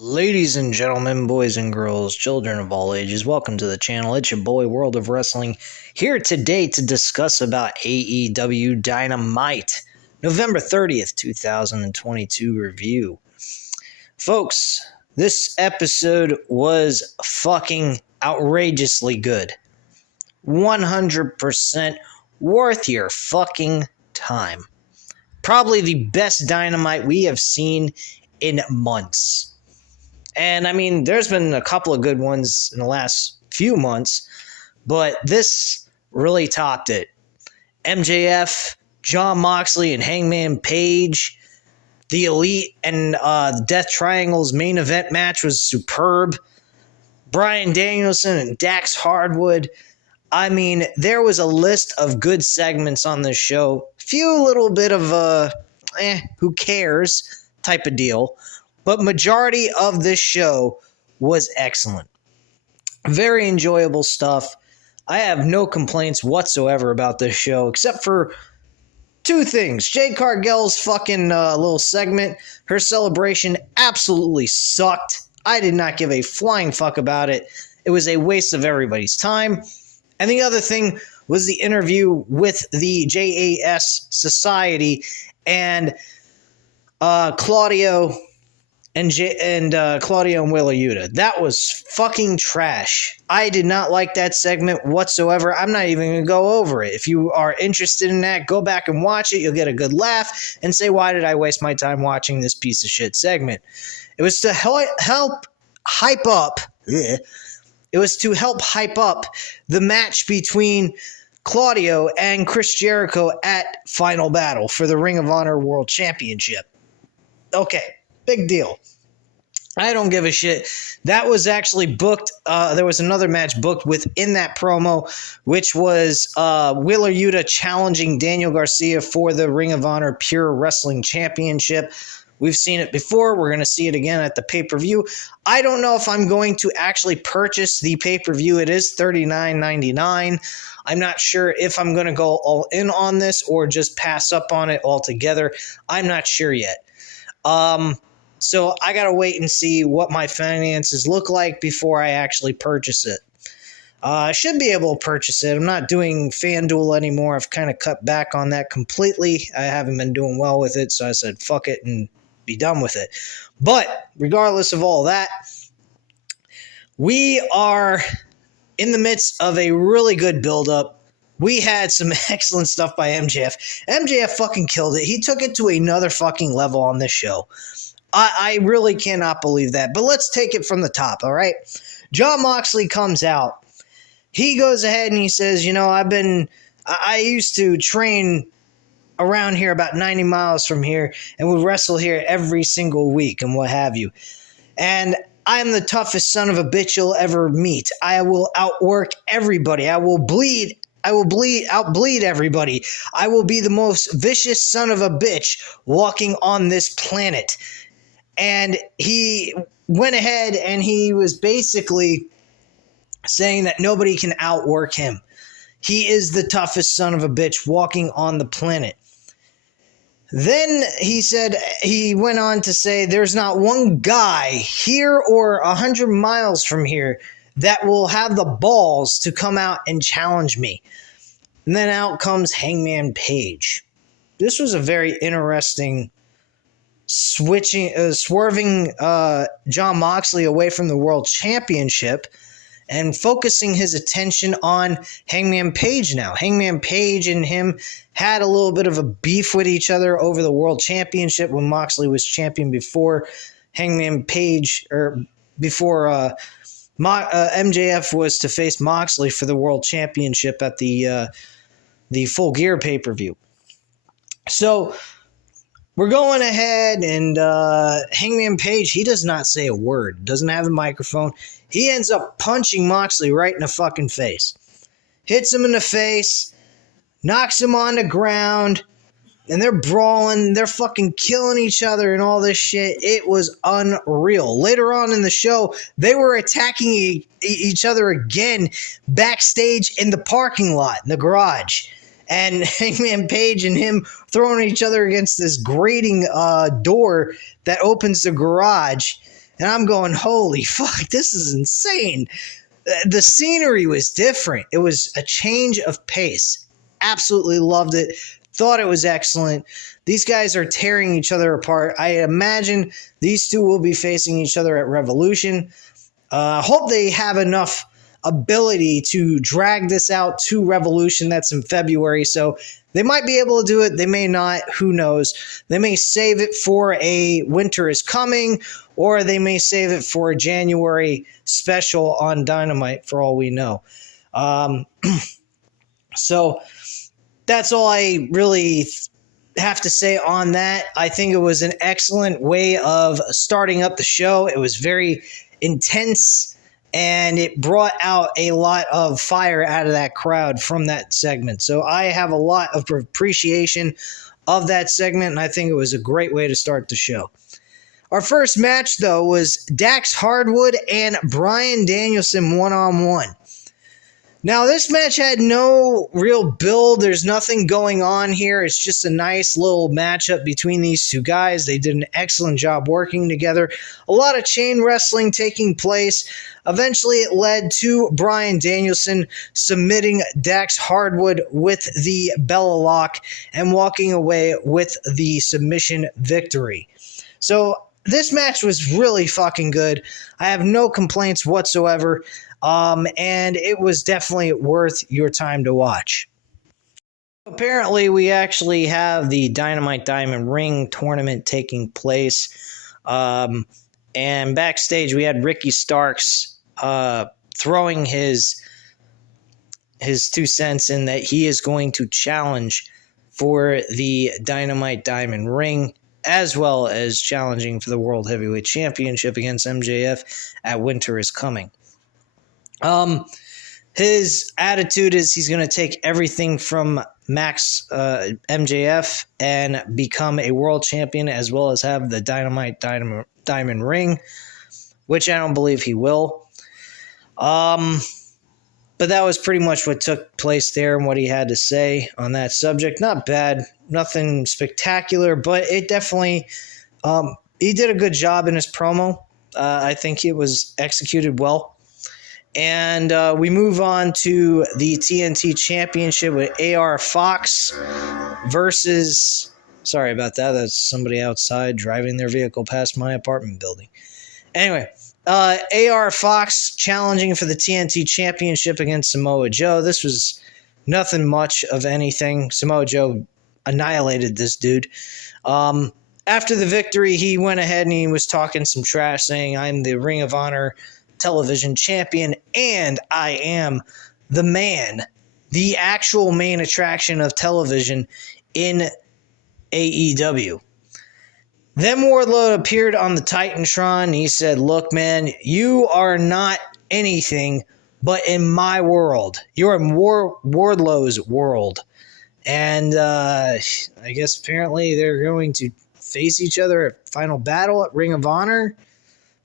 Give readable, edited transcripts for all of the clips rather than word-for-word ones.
Ladies and gentlemen, boys and girls, children of all ages, welcome to the channel. It's your boy, World of Wrestling, here today to discuss about AEW Dynamite, November 30th, 2022 review. Folks, this episode was fucking outrageously good. 100% worth your fucking time. Probably the best Dynamite we have seen in months. And I mean, there's been a couple of good ones in the last few months, but this really topped it. MJF, Jon Moxley, and Hangman Page. The Elite and Death Triangle's main event match was superb. Bryan Danielson and Dax Hardwood. I mean, there was a list of good segments on this show. Few little bit of who cares type of deal. But majority of this show was excellent. Very enjoyable stuff. I have no complaints whatsoever about this show, except for two things. Jade Cargill's fucking little segment, her celebration absolutely sucked. I did not give a flying fuck about it. It was a waste of everybody's time. And the other thing was the interview with the JAS Society and Claudio and Claudio and Wheeler Yuta. That was fucking trash. I did not like that segment whatsoever. I'm not even going to go over it. If you are interested in that, go back and watch it. You'll get a good laugh and say, why did I waste my time watching this piece of shit segment? It was to help hype up. It was to help hype up the match between Claudio and Chris Jericho at Final Battle for the Ring of Honor World Championship. Okay. Big deal. I don't give a shit. That was actually booked. There was another match booked within that promo, which was Wheeler Yuta challenging Daniel Garcia for the Ring of Honor Pure Wrestling Championship. We've seen it before. We're going to see it again at the pay-per-view. I don't know if I'm going to actually purchase the pay-per-view. It is $39.99. I'm not sure if I'm going to go all in on this or just pass up on it altogether. I'm not sure yet. So I got to wait and see what my finances look like before I actually purchase it. I should be able to purchase it. I'm not doing FanDuel anymore. I've kind of cut back on that completely. I haven't been doing well with it, so I said fuck it and be done with it. But regardless of all that, we are in the midst of a really good build-up. We had some excellent stuff by MJF. MJF fucking killed it. He took it to another fucking level on this show. I really cannot believe that. But let's take it from the top, all right? Jon Moxley comes out. He goes ahead and he says, you know, I used to train around here about 90 miles from here and would wrestle here every single week and what have you. And I'm the toughest son of a bitch you'll ever meet. I will outwork everybody. I will outbleed everybody. I will be the most vicious son of a bitch walking on this planet. And he went ahead and he was basically saying that nobody can outwork him. He is the toughest son of a bitch walking on the planet. Then he went on to say there's not one guy here or 100 miles from here that will have the balls to come out and challenge me. And then out comes Hangman Page. This was a very interesting swerving Jon Moxley away from the World Championship and focusing his attention on Hangman Page now. Hangman Page and him had a little bit of a beef with each other over the World Championship when Moxley was champion before Hangman Page, or before MJF was to face Moxley for the World Championship at the Full Gear pay-per-view. So we're going ahead, and Hangman Page, he does not say a word, doesn't have a microphone. He ends up punching Moxley right in the fucking face. Hits him in the face, knocks him on the ground, and they're brawling, they're fucking killing each other and all this shit. It was unreal. Later on in the show, they were attacking each other again backstage in the parking lot, in the garage. And Hangman Page and him throwing each other against this grating door that opens the garage. And I'm going, holy fuck, this is insane. The scenery was different. It was a change of pace. Absolutely loved it. Thought it was excellent. These guys are tearing each other apart. I imagine these two will be facing each other at Revolution. Hope they have enough ability to drag this out to Revolution. That's in February, so they might be able to do it. They may not. Who knows? They may save it for a Winter is Coming, or they may save it for a January special on Dynamite, for all we know. So that's all I really have to say on that. I think it was an excellent way of starting up the show. It was very intense, and it brought out a lot of fire out of that crowd from that segment. So I have a lot of appreciation of that segment, and I think it was a great way to start the show. Our first match, though, was Dax Hardwood and Bryan Danielson one-on-one. Now, this match had no real build. There's nothing going on here. It's just a nice little matchup between these two guys. They did an excellent job working together. A lot of chain wrestling taking place. Eventually, it led to Bryan Danielson submitting Dax Hardwood with the Bella Lock and walking away with the submission victory. So, this match was really fucking good. I have no complaints whatsoever. And it was definitely worth your time to watch. Apparently, we actually have the Dynamite Diamond Ring tournament taking place. And backstage, we had Ricky Starks throwing his 2 cents in that he is going to challenge for the Dynamite Diamond Ring, as well as challenging for the World Heavyweight Championship against MJF at Winter is Coming. His attitude is he's going to take everything from MJF and become a world champion, as well as have the Dynamite Diamond Ring, which I don't believe he will. But that was pretty much what took place there and what he had to say on that subject. Not bad, nothing spectacular, but it definitely, he did a good job in his promo. I think it was executed well. And we move on to the TNT Championship with AR Fox versus... Sorry about that. That's somebody outside driving their vehicle past my apartment building. Anyway, AR Fox challenging for the TNT Championship against Samoa Joe. This was nothing much of anything. Samoa Joe annihilated this dude. After the victory, he went ahead and he was talking some trash, saying, "I'm the Ring of Honor television champion, and I am the man, the actual main attraction of television in AEW." Then Wardlow appeared on the Titantron, and he said, "Look, man, you are not anything but in my world. You're in Wardlow's world." And I guess apparently they're going to face each other at Final Battle at Ring of Honor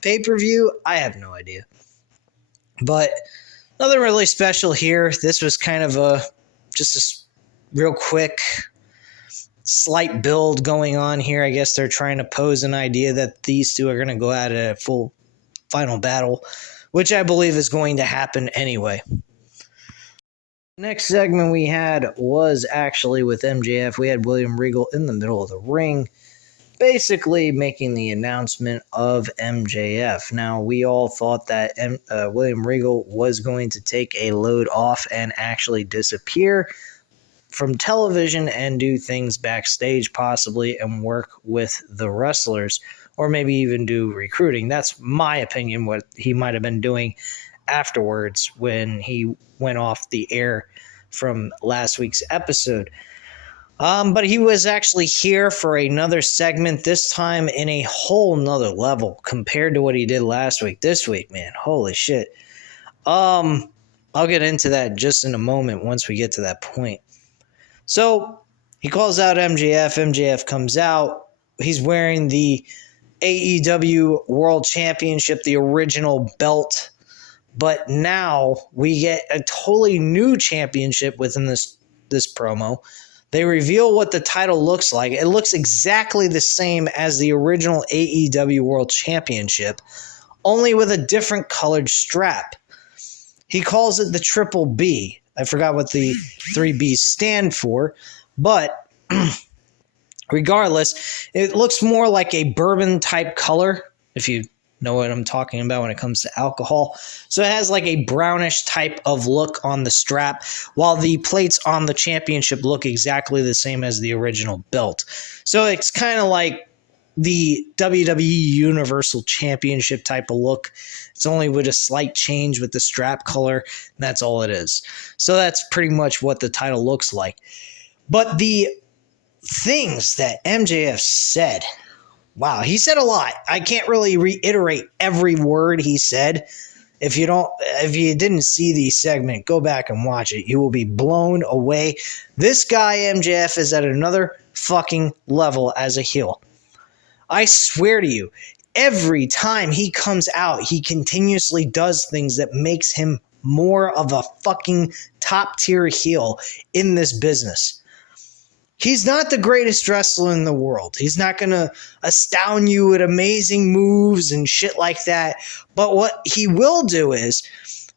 pay-per-view. I have no idea. But nothing really special here. This was kind of just a real quick, slight build going on here. I guess they're trying to pose an idea that these two are going to go at it at full Final Battle, which I believe is going to happen anyway. Next segment we had was actually with MJF. We had William Regal in the middle of the ring, basically making the announcement of MJF. Now, we all thought that William Regal was going to take a load off and actually disappear from television and do things backstage possibly and work with the wrestlers, or maybe even do recruiting. That's my opinion, what he might have been doing afterwards when he went off the air from last week's episode. But he was actually here for another segment, this time in a whole nother level compared to what he did last week. This week, man, holy shit. I'll get into that just in a moment once we get to that point. So, he calls out MJF. MJF comes out. He's wearing the AEW World Championship, the original belt. But now we get a totally new championship within this promo. They reveal what the title looks like. It looks exactly the same as the original AEW World Championship, only with a different colored strap. He calls it the Triple B. I forgot what the 3Bs stand for, but regardless, it looks more like a bourbon type color, if you know what I'm talking about when it comes to alcohol. So it has like a brownish type of look on the strap, while the plates on the championship look exactly the same as the original belt. So it's kind of like the WWE Universal Championship type of look. It's only with a slight change with the strap color, and that's all it is. So that's pretty much what the title looks like. But the things that MJF said, wow, he said a lot. I can't really reiterate every word he said. If you didn't see the segment, go back and watch it. You will be blown away. This guy MJF is at another fucking level as a heel. I swear to you, every time he comes out, he continuously does things that makes him more of a fucking top tier heel in this business. He's not the greatest wrestler in the world. He's not going to astound you with amazing moves and shit like that. But what he will do is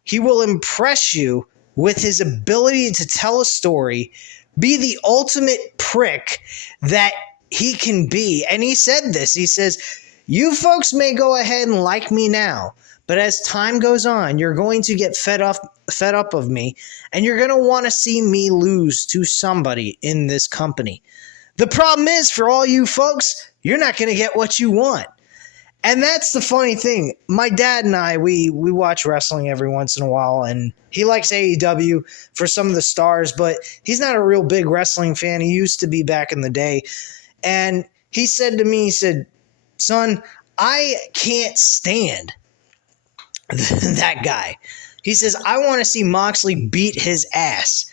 he will impress you with his ability to tell a story, be the ultimate prick that he can be. And he said this. He says, you folks may go ahead and like me now, but as time goes on, you're going to get fed up of me, and you're going to want to see me lose to somebody in this company. The problem is, for all you folks, you're not going to get what you want. And that's the funny thing. My dad and I, we watch wrestling every once in a while, and he likes AEW for some of the stars, but he's not a real big wrestling fan. He used to be back in the day. And he said to me, he said, son, I can't stand that guy. He says, I want to see Moxley beat his ass.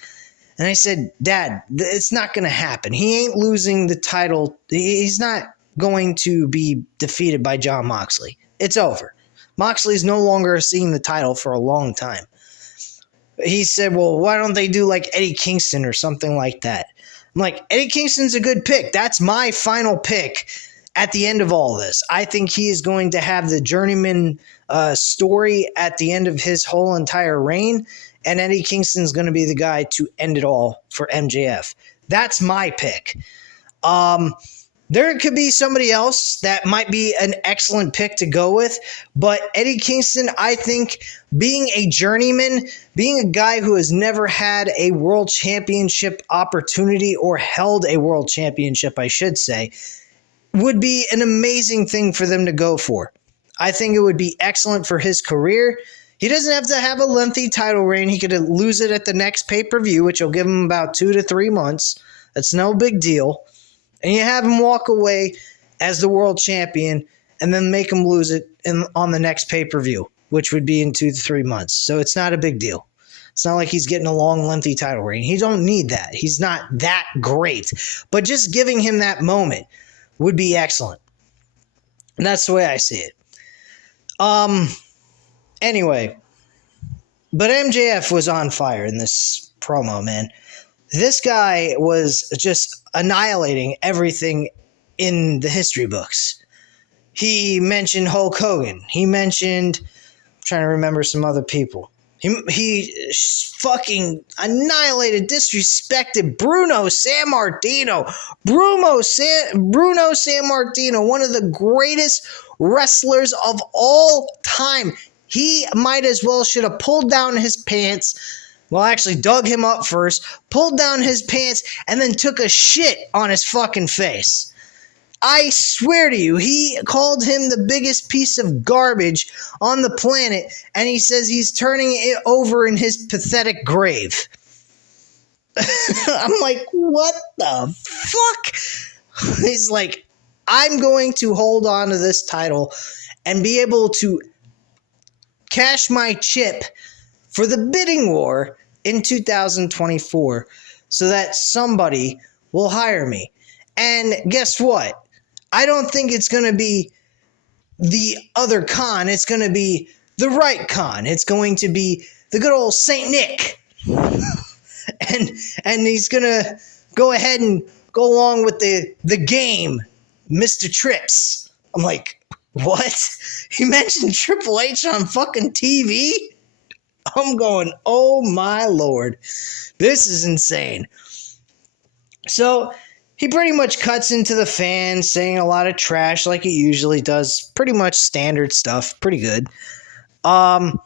And I said, Dad, it's not going to happen. He ain't losing the title. He's not going to be defeated by Jon Moxley. It's over. Moxley's no longer seeing the title for a long time. He said, well, why don't they do like Eddie Kingston or something like that? I'm like, Eddie Kingston's a good pick. That's my final pick at the end of all this. I think he is going to have the journeyman story at the end of his whole entire reign, and Eddie Kingston's going to be the guy to end it all for MJF. That's my pick. There could be somebody else that might be an excellent pick to go with, but Eddie Kingston, I think, being a journeyman, being a guy who has never had a world championship opportunity, or held a world championship, I should say, would be an amazing thing for them to go for. I think it would be excellent for his career. He doesn't have to have a lengthy title reign. He could lose it at the next pay-per-view, which will give him about 2 to 3 months. That's no big deal. And you have him walk away as the world champion and then make him lose it on the next pay-per-view, which would be in 2 to 3 months. So it's not a big deal. It's not like he's getting a long, lengthy title reign. He don't need that. He's not that great. But just giving him that moment would be excellent. And that's the way I see it. Anyway, but MJF was on fire in this promo, man. This guy was just annihilating everything in the history books. He mentioned Hulk Hogan. He mentioned, I'm trying to remember some other people. He fucking annihilated, disrespected Bruno Sammartino. Bruno Sammartino, one of the greatest wrestlers of all time. He might as well should have pulled down his pants. Well, actually dug him up first, pulled down his pants, and then took a shit on his fucking face. I swear to you, he called him the biggest piece of garbage on the planet, and he says he's turning it over in his pathetic grave. I'm like, what the fuck? He's like, I'm going to hold on to this title and be able to cash my chip for the bidding war in 2024 so that somebody will hire me. And guess what? I don't think it's going to be the other Khan. It's going to be the right Khan. It's going to be the good old Saint Nick. and he's going to go ahead and go along with the game, Mr. Trips. I'm like, what? He mentioned Triple H on fucking TV? I'm going, oh my lord. This is insane. So he pretty much cuts into the fans, saying a lot of trash like he usually does. Pretty much standard stuff. Pretty good. And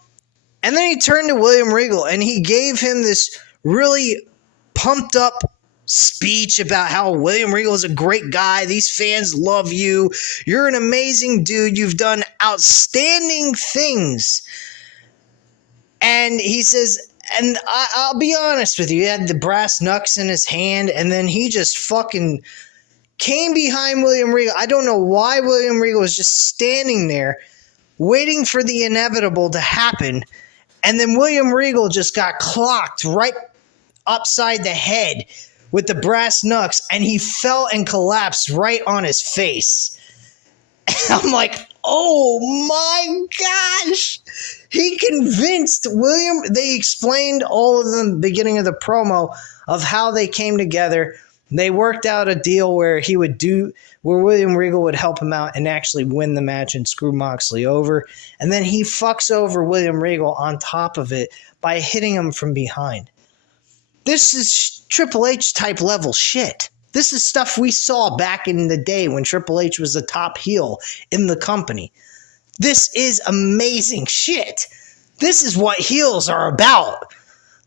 then he turned to William Regal and he gave him this really pumped up speech about how William Regal is a great guy. These fans love you. You're an amazing dude. You've done outstanding things. And he says, and I'll be honest with you, he had the brass knucks in his hand, and then he just fucking came behind William Regal. I don't know why William Regal was just standing there waiting for the inevitable to happen, and then William Regal just got clocked right upside the head with the brass knucks, and he fell and collapsed right on his face. And I'm like, oh my gosh! He convinced William. They explained all of the beginning of the promo of how they came together. They worked out a deal where William Regal would help him out and actually win the match and screw Moxley over. And then he fucks over William Regal on top of it by hitting him from behind. This is Triple H type level shit. This is stuff we saw back in the day when Triple H was the top heel in the company. This is amazing shit. This is what heels are about.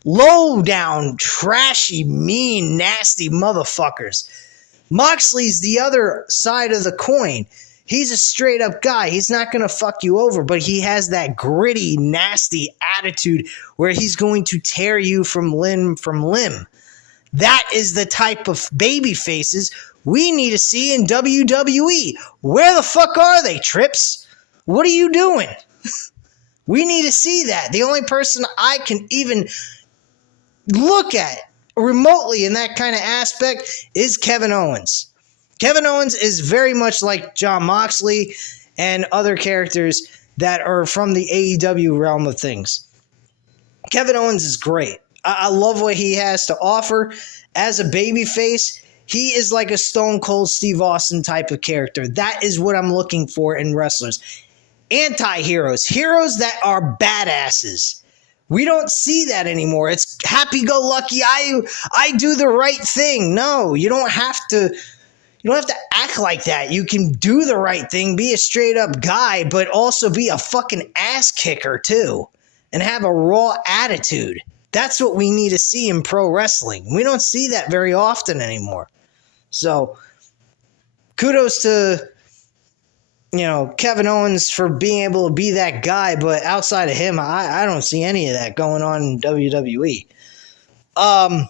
Low down, trashy, mean, nasty motherfuckers. Moxley's the other side of the coin. He's a straight up guy. He's not going to fuck you over, but he has that gritty, nasty attitude where he's going to tear you from limb from limb. That is the type of baby faces we need to see in WWE. Where the fuck are they, Trips? What are you doing? We need to see that. The only person I can even look at remotely in that kind of aspect is Kevin Owens. Kevin Owens is very much like Jon Moxley and other characters that are from the AEW realm of things. Kevin Owens is great. I love what he has to offer as a babyface. He is like a Stone Cold Steve Austin type of character. That is what I'm looking for in wrestlers. Anti-heroes. Heroes that are badasses. We don't see that anymore. It's happy-go-lucky. I do the right thing. No, you don't have to act like that. You can do the right thing, be a straight-up guy, but also be a fucking ass kicker too, and have a raw attitude. That's what we need to see in pro wrestling. We don't see that very often anymore. So, kudos to Kevin Owens for being able to be that guy, but outside of him, I don't see any of that going on in WWE. But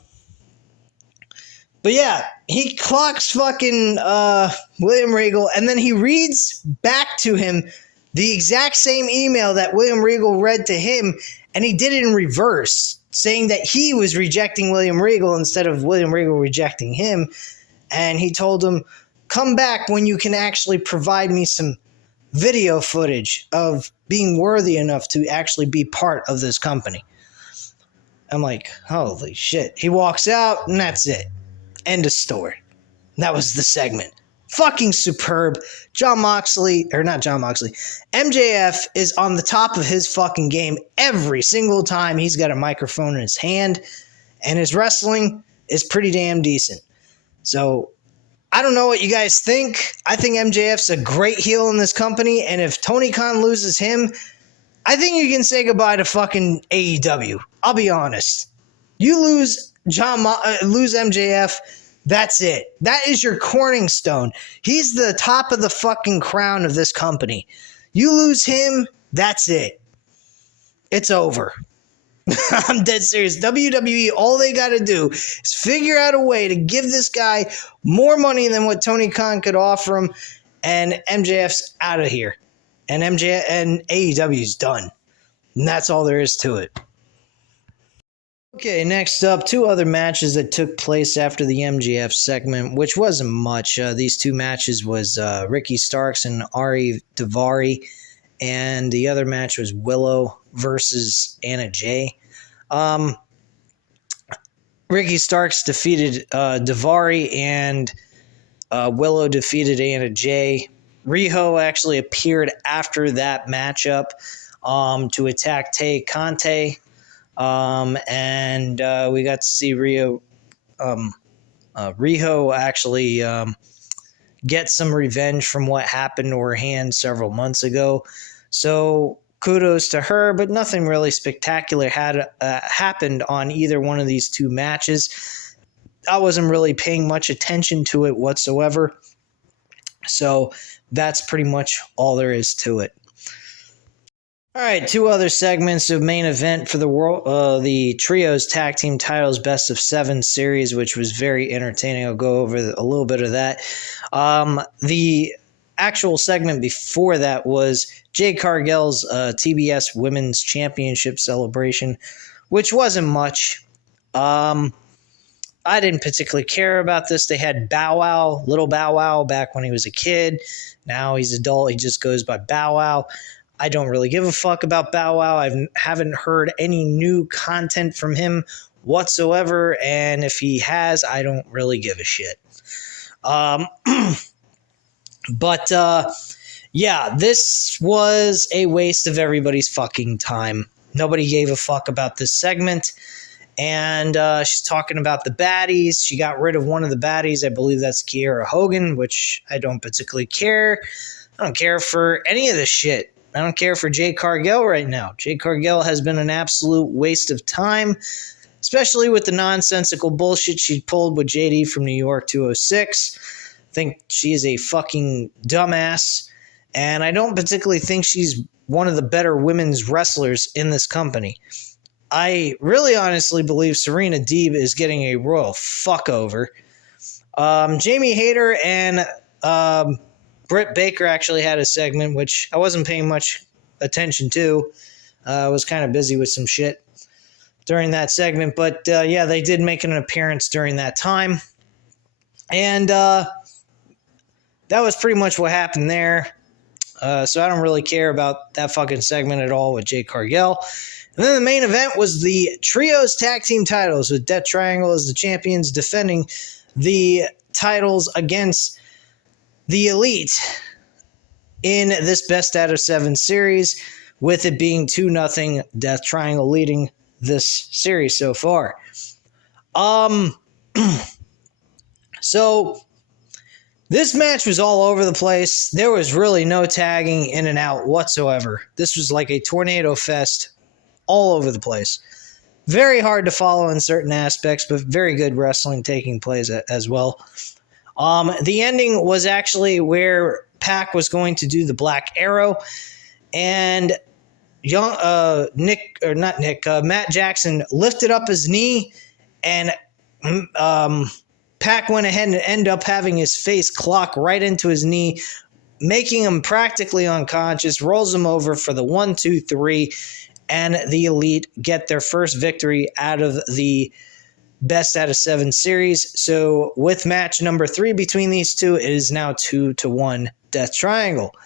yeah, he clocks fucking William Regal, and then he reads back to him the exact same email that William Regal read to him, and he did it in reverse, saying that he was rejecting William Regal instead of William Regal rejecting him. And he told him, come back when you can actually provide me some video footage of being worthy enough to actually be part of this company. I'm like, holy shit. He walks out, and that's it. End of story. That was the segment. Fucking superb. MJF is on the top of his fucking game every single time he's got a microphone in his hand, and his wrestling is pretty damn decent. So, I don't know what you guys think. I think MJF's a great heel in this company, and if Tony Khan loses him, I think you can say goodbye to fucking AEW. I'll be honest. You lose MJF, that's it. That is your cornerstone. He's the top of the fucking crown of this company. You lose him, that's it. It's over. I'm dead serious. WWE, all they got to do is figure out a way to give this guy more money than what Tony Khan could offer him, and MJF's out of here. And AEW's done. And that's all there is to it. Okay, next up, two other matches that took place after the MJF segment, which wasn't much. These two matches was Ricky Starks and Ari Daivari, and the other match was Willow versus Anna Jay. Ricky Starks defeated Daivari, and Willow defeated Anna Jay. Riho actually appeared after that matchup to attack Tay Conte. And we got to see Riho actually get some revenge from what happened to her hand several months ago. So kudos to her, but nothing really spectacular had happened on either one of these two matches. I wasn't really paying much attention to it whatsoever. So that's pretty much all there is to it. All right, two other segments of main event for the Trios Tag Team Titles Best of 7 series, which was very entertaining. I'll go over a little bit of that. The actual segment before that was Jade Cargill's TBS Women's Championship celebration, which wasn't much. I didn't particularly care about this. They had Bow Wow, Little Bow Wow, back when he was a kid. Now he's adult. He just goes by Bow Wow. I don't really give a fuck about Bow Wow. I haven't heard any new content from him whatsoever, and if he has, I don't really give a shit. But yeah, this was a waste of everybody's fucking time. Nobody gave a fuck about this segment. And she's talking about the baddies. She got rid of one of the baddies. I believe that's Kiera Hogan, which I don't particularly care. I don't care for any of this shit. I don't care for Jade Cargill right now. Jade Cargill has been an absolute waste of time, especially with the nonsensical bullshit she pulled with JD from New York 206. I think she is a fucking dumbass, and I don't particularly think she's one of the better women's wrestlers in this company. I really honestly believe Serena Deeb is getting a royal fuck over. Jamie Hayter and Britt Baker actually had a segment, which I wasn't paying much attention to. I was kind of busy with some shit during that segment. But yeah, they did make an appearance during that time. And that was pretty much what happened there. So I don't really care about that fucking segment at all with Jade Cargill. And then the main event was the Trios Tag Team titles with Death Triangle as the champions defending the titles against the Elite in this Best Out of 7 series, with it being 2-0 Death Triangle leading this series so far. So this match was all over the place. There was really no tagging in and out whatsoever. This was like a tornado fest all over the place. Very hard to follow in certain aspects, but very good wrestling taking place as well. The ending was actually where Pac was going to do the Black Arrow, and Matt Jackson lifted up his knee, and Pac went ahead and ended up having his face clock right into his knee, making him practically unconscious, rolls him over for the 1, 2, 3, and the Elite get their first victory out of the Best Out of 7 series. So with match number 3 between these two, it is now 2-1 Death Triangle.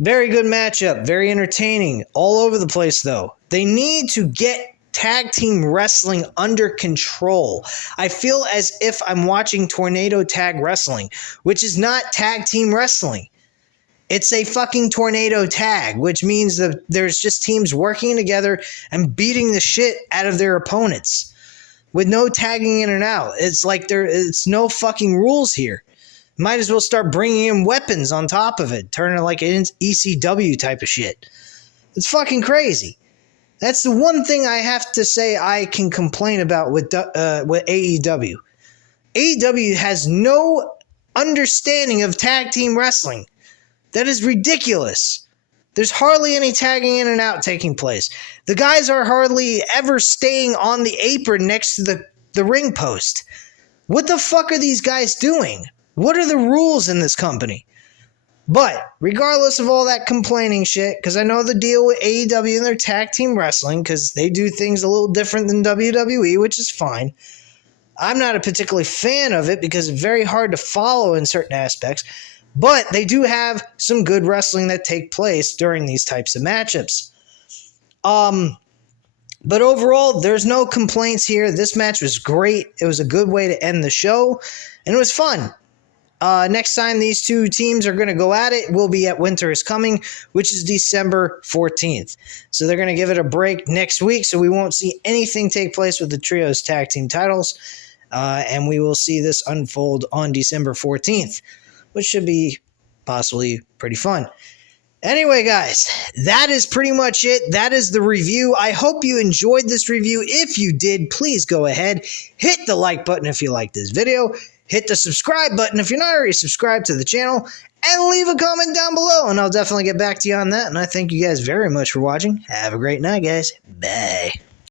Very good matchup, very entertaining, all over the place though. They need to get tag team wrestling under control. I feel as if I'm watching Tornado Tag Wrestling, which is not tag team wrestling. It's a fucking tornado tag, which means that there's just teams working together and beating the shit out of their opponents with no tagging in and out. It's like it's no fucking rules here. Might as well start bringing in weapons on top of it, turning it like an ECW type of shit. It's fucking crazy. That's the one thing I have to say I can complain about with AEW. AEW has no understanding of tag team wrestling. That is ridiculous. There's hardly any tagging in and out taking place. The guys are hardly ever staying on the apron next to the ring post. What the fuck are these guys doing? What are the rules in this company? But regardless of all that complaining shit, because I know the deal with AEW and their tag team wrestling, because they do things a little different than WWE, which is fine. I'm not a particularly fan of it because it's very hard to follow in certain aspects. But they do have some good wrestling that take place during these types of matchups. But overall, there's no complaints here. This match was great. It was a good way to end the show, and it was fun. Next time these two teams are going to go at it will be at Winter is Coming, which is December 14th. So they're going to give it a break next week, so we won't see anything take place with the Trios Tag Team titles, and we will see this unfold on December 14th, which should be possibly pretty fun. Anyway, guys, that is pretty much it. That is the review. I hope you enjoyed this review. If you did, please go ahead, hit the like button if you like this video, hit the subscribe button if you're not already subscribed to the channel, and leave a comment down below, and I'll definitely get back to you on that. And I thank you guys very much for watching. Have a great night, guys. Bye.